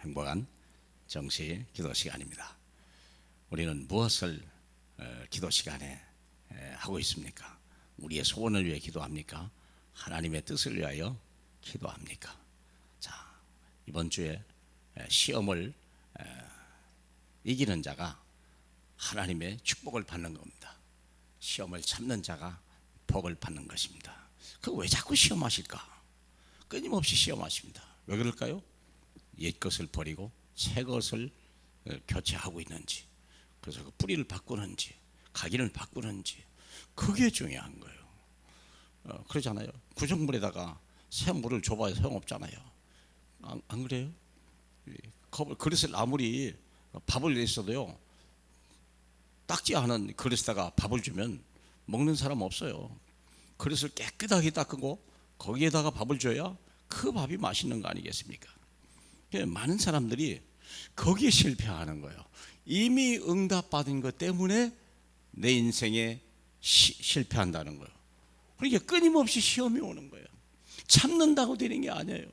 행복한 정시 기도 시간입니다. 우리는 무엇을 기도 시간에 하고 있습니까? 우리의 소원을 위해 기도합니까? 하나님의 뜻을 위하여 기도합니까? 자, 이번 주에 시험을 이기는 자가 하나님의 축복을 받는 겁니다. 시험을 참는 자가 복을 받는 것입니다. 그 왜 자꾸 시험하실까? 끊임없이 시험하십니다. 왜 그럴까요? 옛 것을 버리고 새 것을 교체하고 있는지, 그래서 그 뿌리를 바꾸는지 각인을 바꾸는지, 그게 중요한 거예요. 그러잖아요. 구정물에다가 새 물을 줘봐야 소용없잖아요. 안 그래요? 그릇을 아무리 밥을 냈어도요, 닦지 않은 그릇에다가 밥을 주면 먹는 사람 없어요. 그릇을 깨끗하게 닦고 거기에다가 밥을 줘야 그 밥이 맛있는 거 아니겠습니까? 많은 사람들이 거기에 실패하는 거예요. 이미 응답받은 것 때문에 내 인생에 실패한다는 거예요. 그러니까 끊임없이 시험이 오는 거예요. 참는다고 되는 게 아니에요.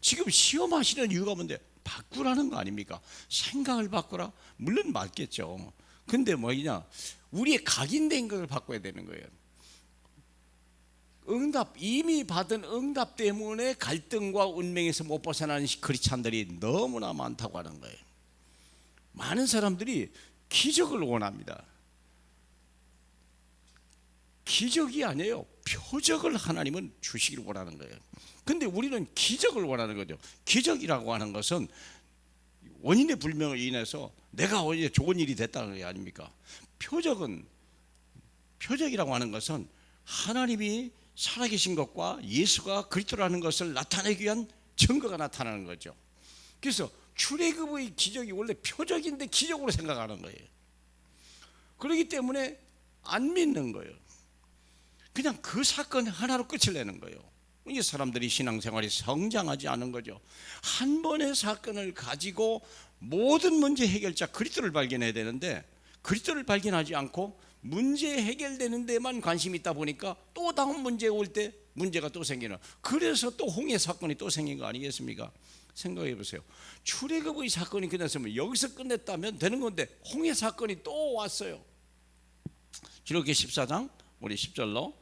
지금 시험하시는 이유가 뭔데? 바꾸라는 거 아닙니까? 생각을 바꾸라? 물론 맞겠죠. 근데 뭐냐, 우리의 각인된 것을 바꿔야 되는 거예요. 이미 받은 응답 때문에 갈등과 운명에서 못 벗어나는 크리스찬들이 너무나 많다고 하는 거예요. 많은 사람들이 기적을 원합니다. 기적이 아니에요. 표적을 하나님은 주시기를 원하는 거예요. 근데 우리는 기적을 원하는 거죠. 기적이라고 하는 것은 원인의 불명을 인해서 내가 어제 좋은 일이 됐다는 게 아닙니까? 표적이라고 하는 것은 하나님이 살아계신 것과 예수가 그리스도라는 것을 나타내기 위한 증거가 나타나는 거죠. 그래서 출애굽의 기적이 원래 표적인데 기적으로 생각하는 거예요. 그렇기 때문에 안 믿는 거예요. 그냥 그 사건 하나로 끝을 내는 거예요. 이 사람들이 신앙생활이 성장하지 않은 거죠. 한 번의 사건을 가지고 모든 문제 해결자 그리스도를 발견해야 되는데, 그리스도를 발견하지 않고 문제 해결되는 데만 관심이 있다 보니까 또 다음 문제 올 때 문제가 또 생기는, 그래서 또 홍해 사건이 또 생긴 거 아니겠습니까? 생각해 보세요. 출애굽의 사건이 끝났으면 여기서 끝냈다면 되는 건데 홍해 사건이 또 왔어요. 출애굽기 14장 우리 10절로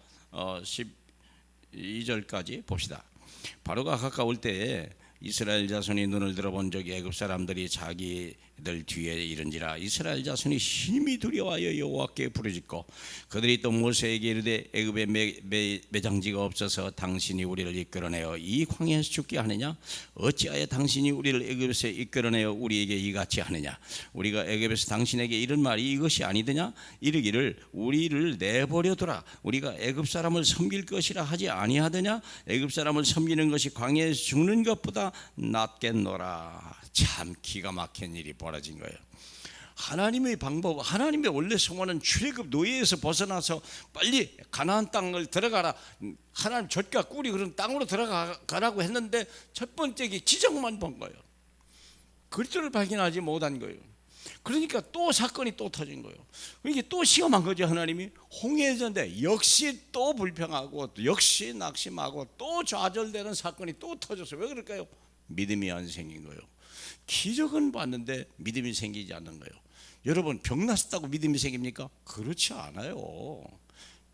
12절까지 봅시다. 바로가 가까울 때에 이스라엘 자손이 눈을 들어본 적이 애굽 사람들이 자기들 뒤에 이른지라 이스라엘 자손이 심히 두려워하여 여호와께 부르짖고 그들이 또 모세에게 이르되 애굽에 매장지가 없어서 당신이 우리를 이끌어내어 이 광야에서 죽게 하느냐? 어찌하여 당신이 우리를 애굽에서 이끌어내어 우리에게 이같이 하느냐? 우리가 애굽에서 당신에게 이른 말이 이것이 아니더냐? 이르기를 우리를 내버려두라. 우리가 애굽 사람을 섬길 것이라 하지 아니하더냐? 애굽 사람을 섬기는 것이 광야에서 죽는 것보다 낫겠노라. 참 기가 막힌 일이 벌어진 거예요. 하나님의 방법, 하나님의 원래 소원은 출애굽 노예에서 벗어나서 빨리 가나안 땅을 들어가라, 하나님 젖과 꿀이 그런 땅으로 들어가라고 했는데 첫 번째 기적만 본 거예요. 그리스도를 발견하지 못한 거예요. 그러니까 또 사건이 또 터진 거예요. 그러니까 또 시험한 거죠. 하나님이 홍해전대 역시 또 불평하고 역시 낙심하고 또 좌절되는 사건이 또 터졌어요. 왜 그럴까요? 믿음이 안 생긴 거예요. 기적은 봤는데 믿음이 생기지 않는 거예요. 여러분, 병 났다고 믿음이 생깁니까? 그렇지 않아요.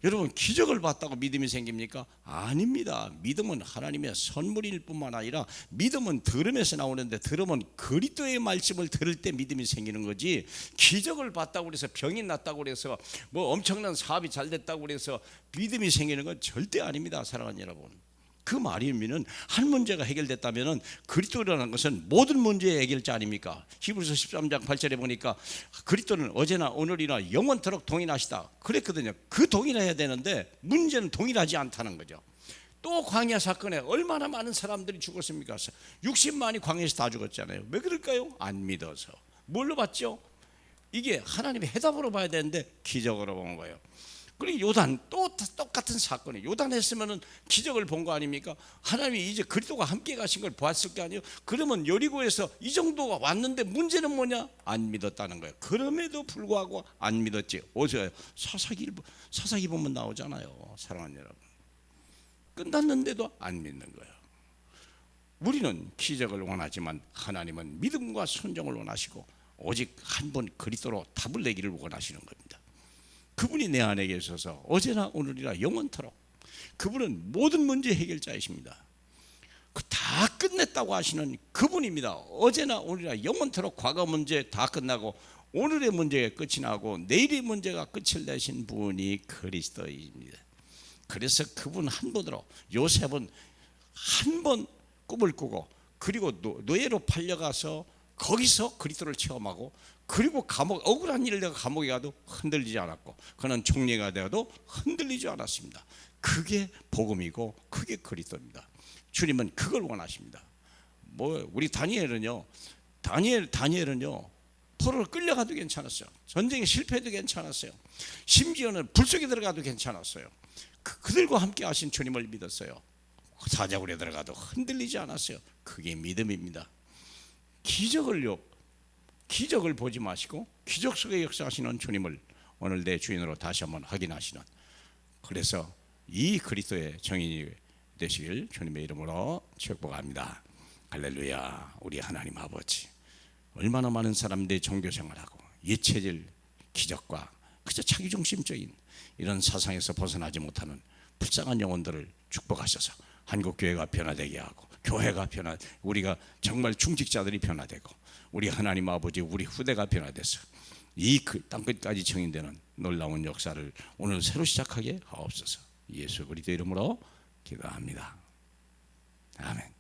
여러분, 기적을 봤다고 믿음이 생깁니까? 아닙니다. 믿음은 하나님의 선물일 뿐만 아니라 믿음은 들음에서 나오는데 들음은 그리스도의 말씀을 들을 때 믿음이 생기는 거지, 기적을 봤다고 그래서 병이 났다고 그래서 뭐 엄청난 사업이 잘 됐다고 그래서 믿음이 생기는 건 절대 아닙니다. 사랑하는 여러분, 그 말이면 한 문제가 해결됐다면 그리스도라는 것은 모든 문제의 해결자 아닙니까? 히브리서 13장 8절에 보니까 그리스도는 어제나 오늘이나 영원토록 동일하시다 그랬거든요. 그 동일해야 되는데 문제는 동일하지 않다는 거죠. 또 광야 사건에 얼마나 많은 사람들이 죽었습니까? 60만이 광야에서 다 죽었잖아요. 왜 그럴까요? 안 믿어서. 뭘로 봤죠? 이게 하나님의 해답으로 봐야 되는데 기적으로 본 거예요. 그리고 요단 또 똑같은 사건이, 요단 했으면은 기적을 본 거 아닙니까? 하나님이 이제 그리스도가 함께 가신 걸 보았을 게 아니에요. 그러면 여리고에서 이 정도가 왔는데 문제는 뭐냐? 안 믿었다는 거예요. 그럼에도 불구하고 안 믿었지. 어제 사사기 보면 나오잖아요. 사랑하는 여러분, 끝났는데도 안 믿는 거예요. 우리는 기적을 원하지만 하나님은 믿음과 순종을 원하시고 오직 한 번 그리스도로 답을 내기를 원하시는 겁니다. 그분이 내 안에 계셔서 어제나 오늘이라 영원토록 그분은 모든 문제 해결자이십니다. 그 다 끝냈다고 하시는 그분입니다. 어제나 오늘이라 영원토록 과거 문제 다 끝나고 오늘의 문제가 끝이 나고 내일의 문제가 끝을 내신 분이 그리스도입니다. 그래서 그분 한 분으로 요셉은 한 번 꿈을 꾸고 그리고 노예로 팔려가서 거기서 그리스도를 체험하고 그리고 억울한 일을 내가 감옥에 가도 흔들리지 않았고 그는 총리가 되어도 흔들리지 않았습니다. 그게 복음이고 그게 그리스도입니다. 주님은 그걸 원하십니다. 우리 다니엘은요 포로로 끌려가도 괜찮았어요. 전쟁에 실패해도 괜찮았어요. 심지어는 불 속에 들어가도 괜찮았어요. 그들과 함께 하신 주님을 믿었어요. 사자굴에 들어가도 흔들리지 않았어요. 그게 믿음입니다. 기적을 보지 마시고 기적 속에 역사하시는 주님을 오늘 내 주인으로 다시 한번 확인하시는, 그래서 이 그리스도의 정인이 되시길 주님의 이름으로 축복합니다. 할렐루야. 우리 하나님 아버지, 얼마나 많은 사람들이 종교생활하고 잊혀질 기적과 그저 자기중심적인 이런 사상에서 벗어나지 못하는 불쌍한 영혼들을 축복하셔서 한국교회가 변화되게 하고 교회가 우리가 정말 중직자들이 변화되고 우리 하나님 아버지 우리 후대가 변화돼서 이 땅끝까지 청인되는 놀라운 역사를 오늘 새로 시작하게 하옵소서. 예수 그리스도 이름으로 기도합니다. 아멘.